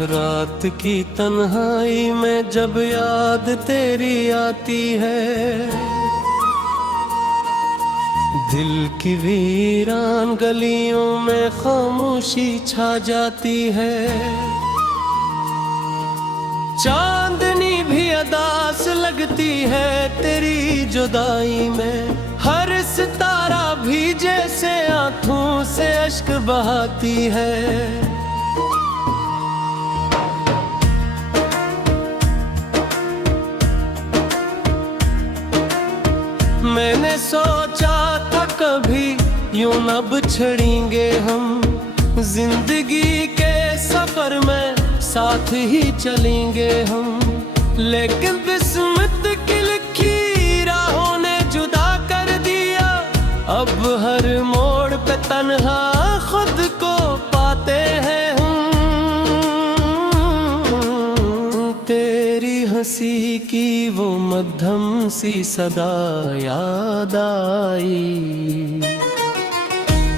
रात की तन्हाई में जब याद तेरी आती है, दिल की वीरान गलियों में खामोशी छा जाती है। चांदनी भी अदास लगती है तेरी जुदाई में, हर सितारा भी जैसे आंखों से अश्क बहाती है। मैंने सोचा था कभी यूं न बिछड़ेंगे हम, जिंदगी के सफर में साथ ही चलेंगे हम, लेकिन किस्मत की लिखी राहों ने जुदा कर दिया। अब हर मोड़ पे तन्हा खुद को पाते हैं हम। तेरी हंसी की वो मध्यम सी सदा याद आई,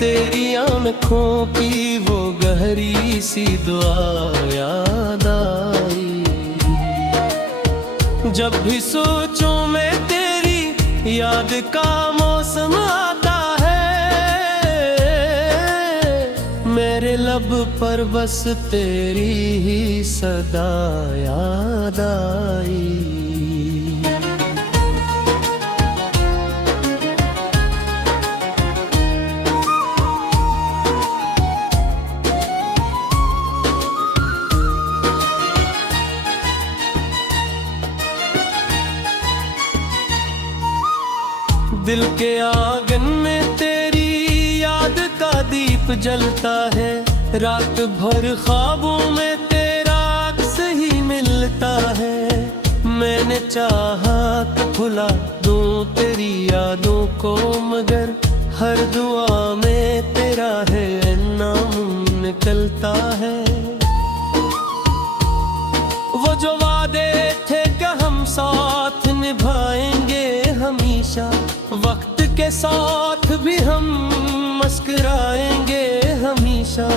तेरी आँखों की वो गहरी सी दुआ याद आई। जब भी सोचूं मैं तेरी याद का मौसम आता है, मेरे लब पर बस तेरी ही सदा याद आई। दिल के आंगन में तेरी याद का दीप जलता है, रात भर ख्वाबों में तेरा अक्स ही मिलता है। मैंने चाहा तो भुला दूं तेरी यादों को, मगर हर दुआ में तेरा है नाम निकलता है। वो जो वादे थे कि हम साथ निभाएंगे हमेशा, वक्त के साथ भी हम मुस्कुराएंगे हमेशा।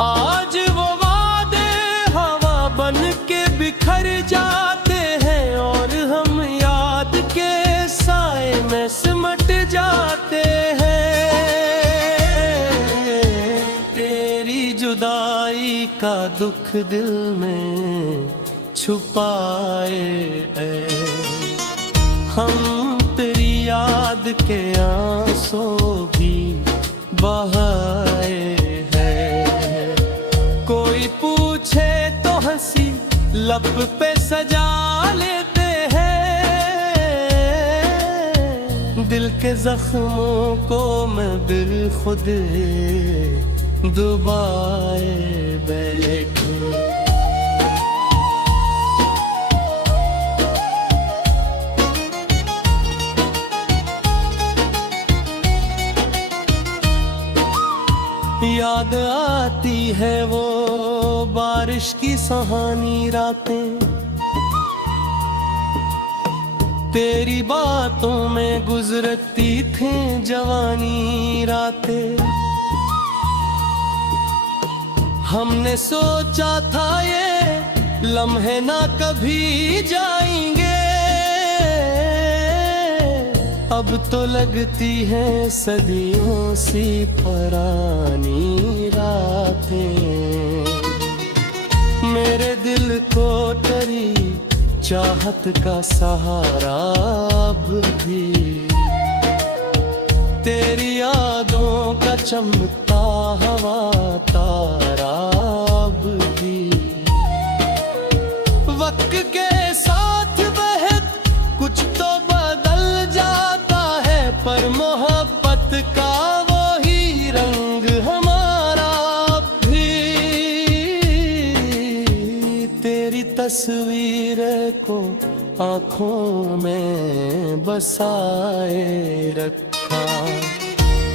आज वो वादे हवा बन के बिखर जाते हैं, और हम याद के साए में सिमट जाते हैं। तेरी जुदाई का दुख दिल में छुपाए हम, तेरी याद के आंसू भी बहाए हैं। कोई पूछे तो हंसी लब पे सजा लेते हैं, दिल के जख्मों को मैं दिल खुद दुबाए बैठे। याद आती है वो बारिश की सुहानी रातें, तेरी बातों में गुजरती थी जवानी रातें। हमने सोचा था ये लम्हे ना कभी जाएंगे, अब तो लगती हैं सदियों सी पुरानी रातें। मेरे दिल को तेरी चाहत का सहारा अब भी, तेरी यादों का चमकता हवा तारा अब भी। वक्त के साथ बहत कुछ तो बदल जाता है, पर मोहब्बत का वो ही रंग हमारा भी। तेरी तस्वीर को आँखों में बसाए रखा,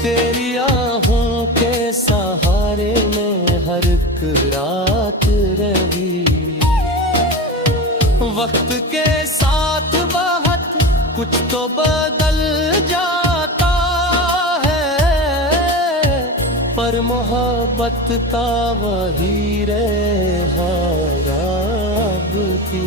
तेरी आहों के सहारे में हर एक रात रही। वक्त के साथ बहुत कुछ तो बदल जाता है, पर मोहब्बत मोहब्बत का वही रहा अब की।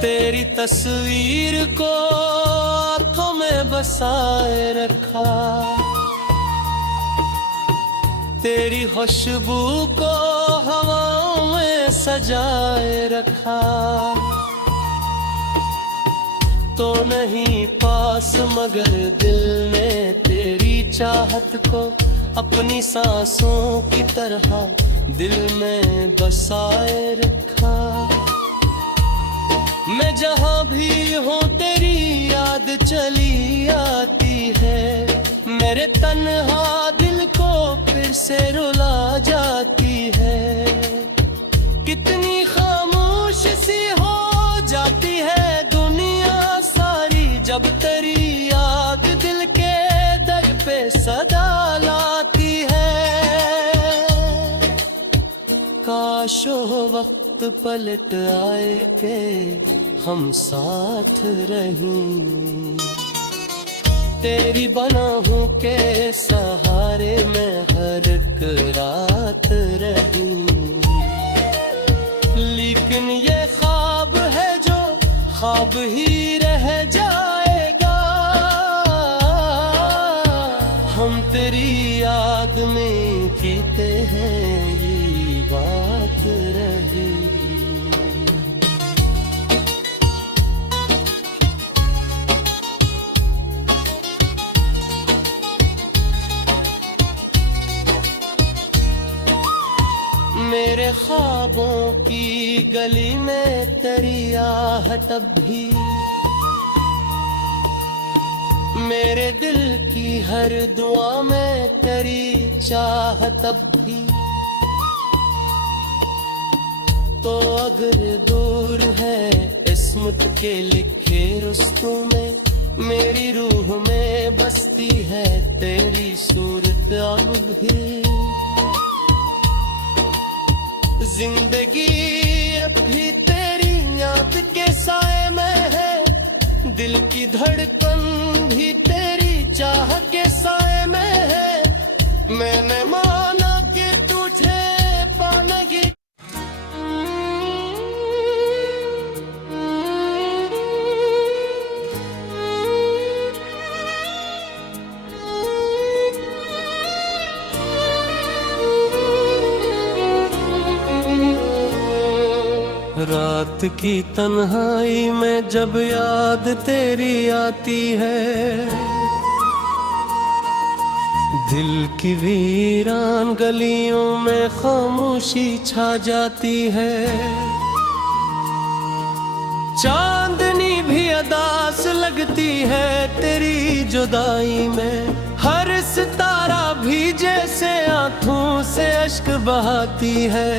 तेरी तस्वीर को आँखों में बसाए रखा, तेरी खुशबू को हवाओं में सजाए रखा। तो नहीं पास मगर दिल ने तेरी चाहत को अपनी सांसों की तरह दिल में बसाए रखा। मैं जहाँ भी हूँ तेरी याद चली आती है, मेरे तन्हा दिल को फिर से रुला जाती है। कितनी खामोश सी हो जाती है दुनिया सारी, जब तेरी याद दिल के दर पे सदा लाती है। काश वो वक्त पलट आए के हम साथ रहें, तेरी बनाहूं के सहारे में हर एक रात रही। लेकिन ये ख्वाब है जो ख्वाब ही रह जाएगा, हम तेरी याद में जीते हैं ये बात रही। मेरे ख्वाबों की गली में तेरी आहट अब भी, मेरे दिल की हर दुआ में तेरी चाहत अब भी। तो अगर दूर है इस्मत के लिखे रुस्तों में, मेरी रूह में बसती है तेरी सूरत अब भी। जिंदगी अभी तेरी याद के साए में है, दिल की धड़कन भी तेरी चाह के साए में है। मैंने माना कि तुझे पाने रात की तन्हाई में जब याद तेरी आती है, दिल की वीरान गलियों में खामोशी छा जाती है। चांदनी भी अदास लगती है तेरी जुदाई में, हर सितारा भी जैसे आंखों से अश्क बहाती है।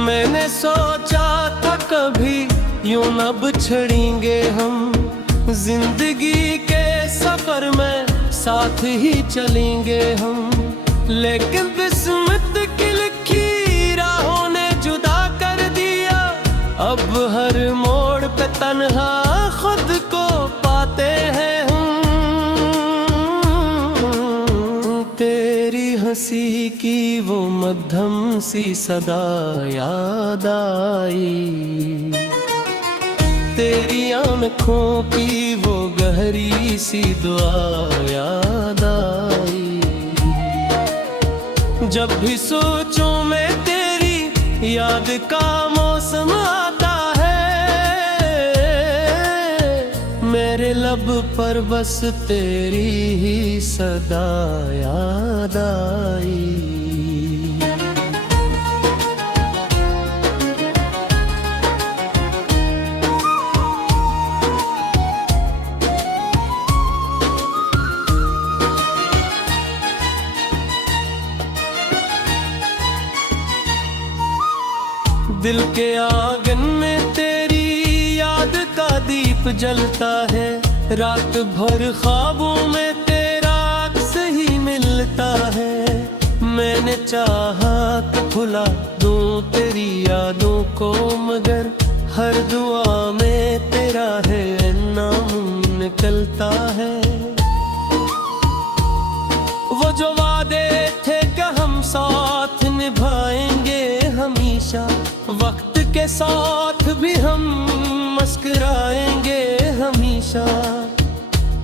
मैंने सोचा था कभी यूं न बिछड़ेंगे हम, जिंदगी के सफर में साथ ही चलेंगे हम। लेकिन किस्मत की लिखी राहों ने जुदा कर दिया, अब हर मोड़ पे तन्हा खुद को पाते हैं हम। तेरी हंसी की वो मध्यम सी सदा याद आई, तेरी आँखों की वो गहरी सी दुआ याद आई। जब भी सोचूं मैं तेरी याद का मौसम आता है, मेरे लब पर बस तेरी ही सदा याद आई। दिल के आंगन में तेरी याद का दीप जलता है, रात भर ख्वाबों में तेरा अक्स ही मिलता है। मैंने चाहा तो भुला दूं तेरी यादों को, मगर हर दुआ में तेरा है नाम निकलता है। वो जो वादे थे कि हम साथ निभाएंगे हमेशा, वक्त के साथ भी हम मुस्कुराएंगे हमेशा।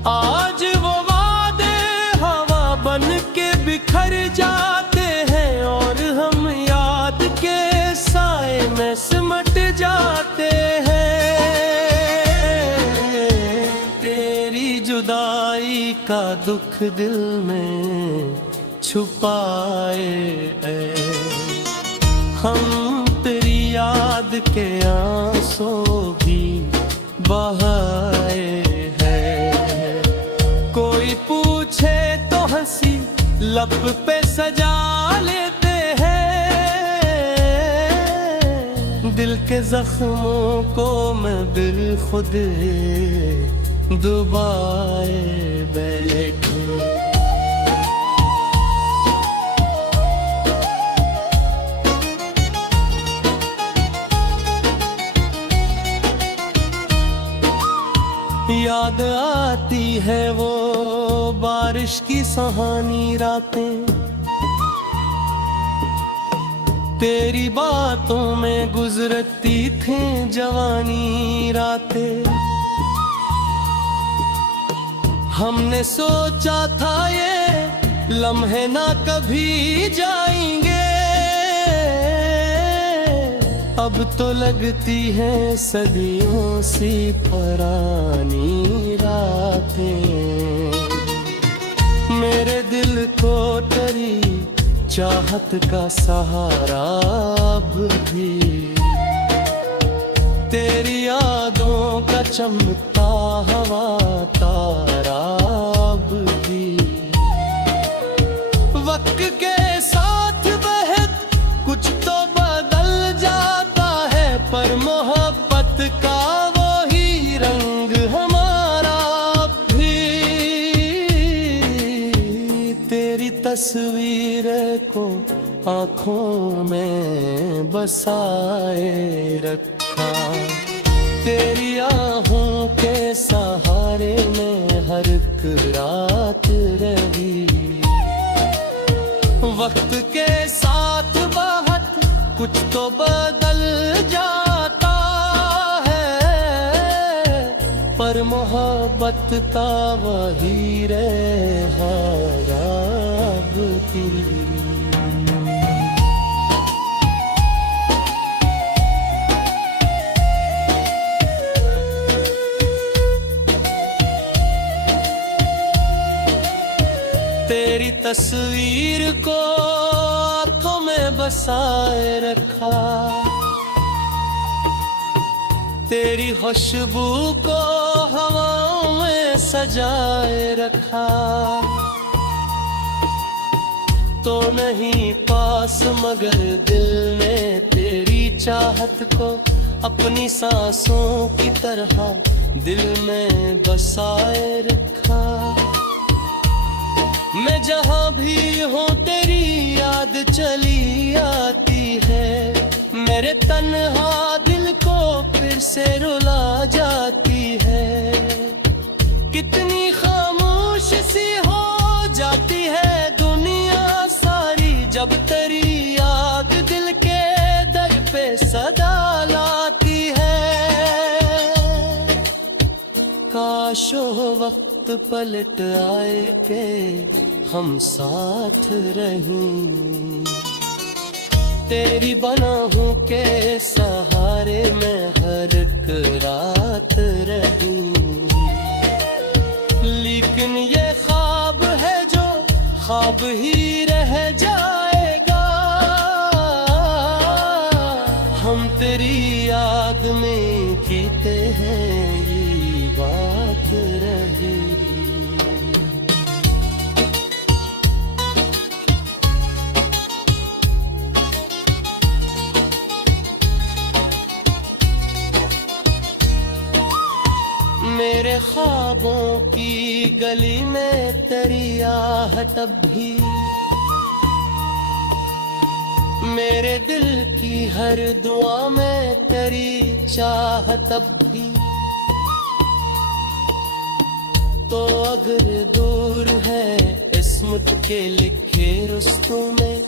आज वो वादे हवा बन के बिखर जाते हैं और हम याद के साए में सिमट जाते हैं। तेरी जुदाई का दुख दिल में छुपाए हम, तेरी याद के आंसू भी बहाए हैं। कोई पूछे तो हंसी लब पे सजा लेते हैं, दिल के जख्मों को मैं दिल खुद दुबाए बैठे। याद आती है वो बारिश की सुहानी रातें, तेरी बातों में गुजरती थी जवानी रातें। हमने सोचा था ये लम्हे ना कभी जाएंगे, अब तो लगती है सदियों सी पुरानी रातें। मेरे दिल को तेरी चाहत का सहारा अब भी, तेरी यादों का चमकता हवा तारा अब भी। वक्त के साथ बहत कुछ तो बदल जाता है, पर मोहब्बत का वही रंग हमारा भी। तेरी तस्वीर को आँखों में बसाए रखा, तेरी आहों के सहारे में हर एक रात रही। वक्त के साथ बहुत कुछ तो बदल जाता है, पर मोहब्बत का वही रहा अब भी। तेरी तस्वीर को आँखों में बसाए रखा, तेरी खुशबू को हवाओं में सजाए रखा। तो नहीं पास मगर दिल ने तेरी चाहत को अपनी सांसों की तरह दिल में बसाए रखा। मैं जहाँ भी हूँ तेरी याद चली आती है, मेरे तन्हा दिल को फिर से रुला जाती है। कितनी खामोश सी हो जाती है दुनिया सारी, जब तेरी याद दिल के दर पे सदा लाती है। काश वो वक्त पलट आए के हम साथ रहें, तेरी बनाहूं के सहारे में हर एक रात रही। लेकिन ये ख्वाब है जो ख्वाब ही रह जाएगा, हम तेरी याद में जीते हैं ये बात रही। मेरे ख्वाबों की गली में तेरी आहट अब भी मेरे दिल की हर दुआ में तेरी चाहत अब भी। तो अगर दूर है इस्मत के लिखे रुस्तों में,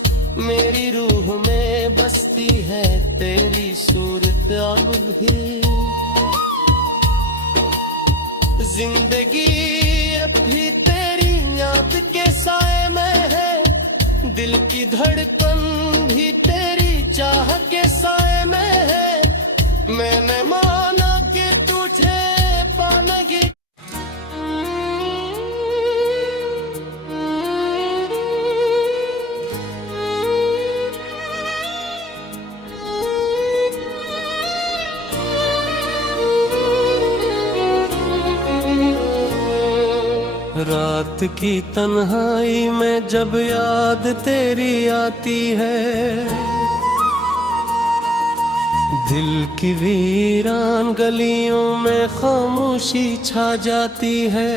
मेरी रूह में बसती है तेरी सूरत अब भी। जिंदगी अब भी तेरी याद के साए में है, दिल की धड़कन भी तेरी चाह के साए में है। मैंने माना कि तुझे पानेगी। रात की तन्हाई में जब याद तेरी आती है, दिल की वीरान गलियों में खामोशी छा जाती है।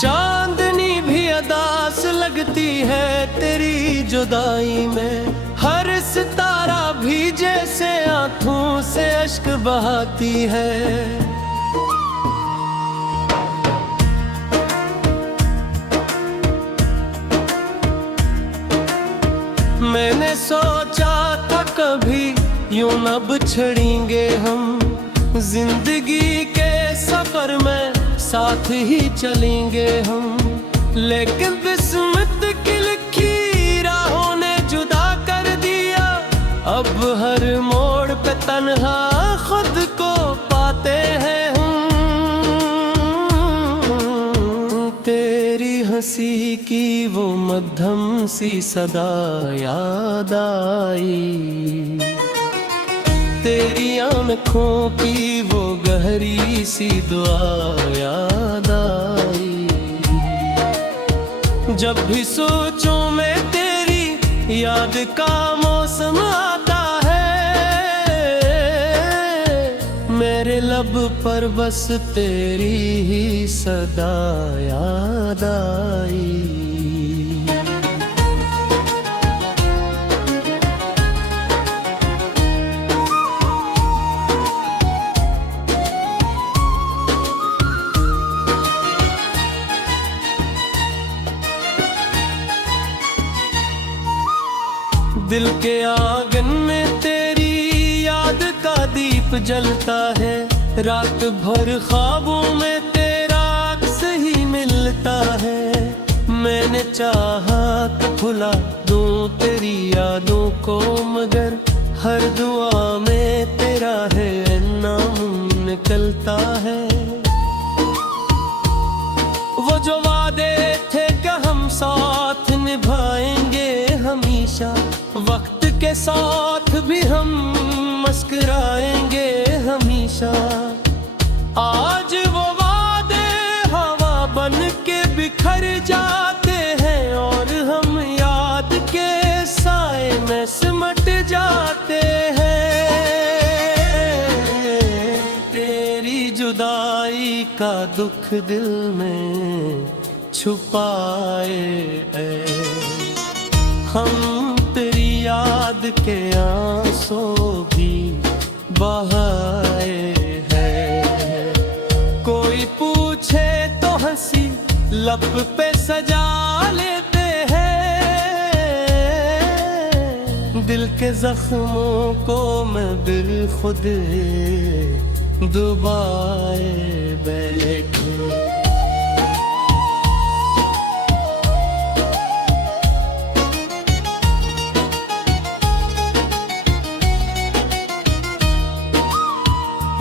चांदनी भी अदास लगती है तेरी जुदाई में, हर सितारा भी जैसे आंखों से अश्क बहाती है। मैंने सोचा था कभी यूं न बिछड़ेंगे हम, जिंदगी के सफर में साथ ही चलेंगे हम। लेकिन किस्मत की लिखी राहों ने जुदा कर दिया, अब हर मोड़ पे तन्हा खुद को पाते हैं हम। तेरी हंसी की वो मध्यम सी सदा याद आई, तेरी आँखों की वो गहरी सी दुआ याद आई। जब भी सोचूं मैं तेरी याद का मौसम आता है, मेरे लब पर बस तेरी ही सदा याद आई। दिल के आंगन में तेरी याद का दीप जलता है, रात भर ख्वाबों में तेरा अक्स ही मिलता है। मैंने चाहा कि भुला दूं तेरी यादों को, मगर हर दुआ में तेरा है नाम निकलता है। वो जो वादे थे कि हम साथ निभाएंगे हमेशा, वक्त के साथ भी हम मुस्कुराएंगे हमेशा। आज वो वादे हवा बन के बिखर जाते हैं, और हम याद के साए में सिमट जाते हैं। तेरी जुदाई का दुख दिल में छुपाए हम, तेरी याद के आंसू भी बहाए हैं। कोई पूछे तो हंसी लब पे सजा लेते हैं, दिल के जख्मों को मैं दिल खुद दुबाए बैठे।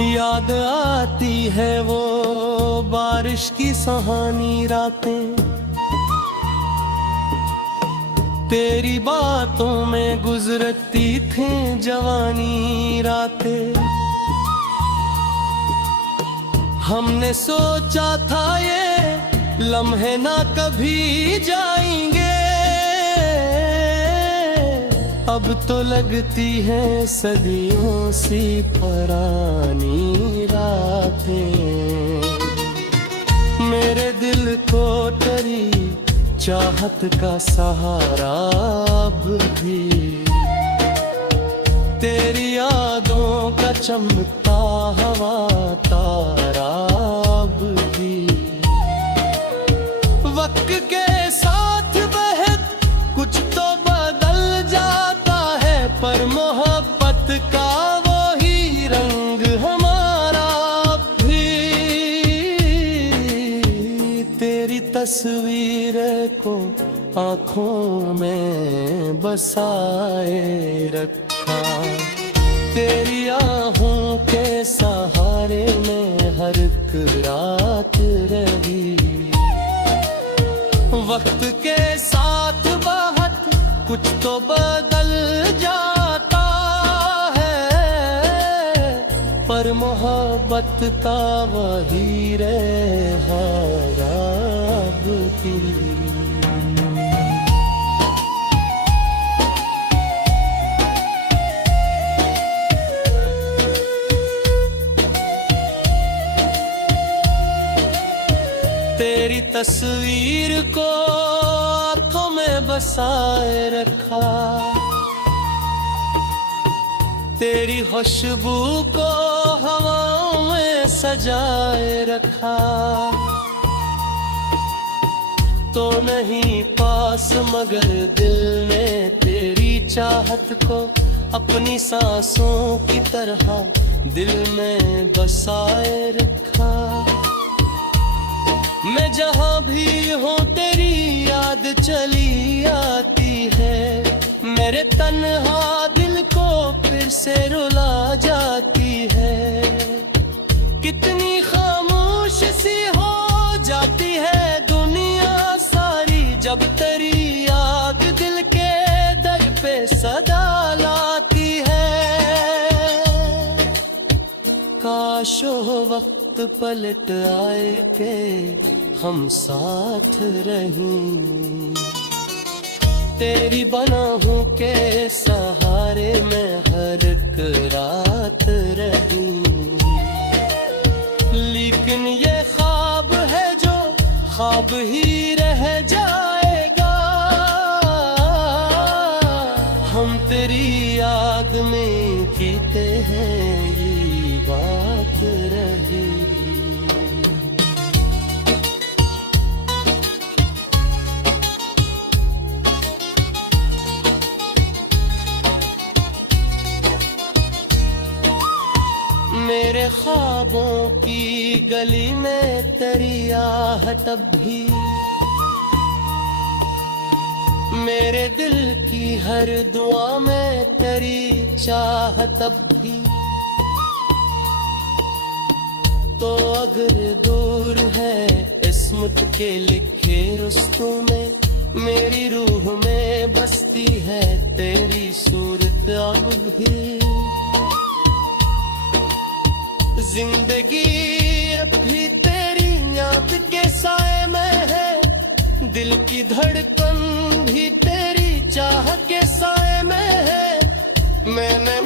याद आती है वो बारिश की सुहानी रातें, तेरी बातों में गुजरती थी जवानी रातें। हमने सोचा था ये लम्हे ना कभी जाएंगे, अब तो लगती है सदियों सी पुरानी रातें। मेरे दिल को तेरी चाहत का सहारा अब भी, तेरी यादों का चमकता हवा तारा अब भी। वक्त के साथ बहत कुछ तो बदल जाता है, पर मोहब्बत का वही रंग हमारा भी। तेरी तस्वीर को आँखों में बसाए रखा, तेरी आहों के सहारे में हर एक रात रही। वक्त के साथ बहुत कुछ तो बदल जाता है, पर मोहब्बत का वही रहा अब भी। तेरी तस्वीर को आँखों में बसाए रखा, तेरी खुशबू को हवाओं में सजाए रखा। तो नहीं पास मगर दिल ने तेरी चाहत को अपनी सांसों की तरह दिल में बसाए रखा। मैं जहाँ भी हूँ तेरी याद चली आती है, मेरे तन्हा दिल को फिर से रुला जाती है। कितनी खामोश सी हो जाती है दुनिया सारी, जब तेरी याद दिल के दर पे सदा लाती है। काश वो वक्त पलट आए के हम साथ रहें, तेरी बनाहों के सहारे में हर एक रात रही। लेकिन ये ख्वाब है जो ख्वाब ही रह जाएगा, हम तेरी याद में जीते हैं ये बात रही। मेरे ख्वाबों की गली में तेरी आहट अब भी, मेरे दिल की हर दुआ में तेरी चाहत अब भी। तो अगर दूर है इस्मत के लिखे रुस्तों में, मेरी रूह में बसती है तेरी सूरत अब भी। जिंदगी अभी तेरी याद के साए में है, दिल की धड़कन भी तेरी चाह के साए में है। मैंने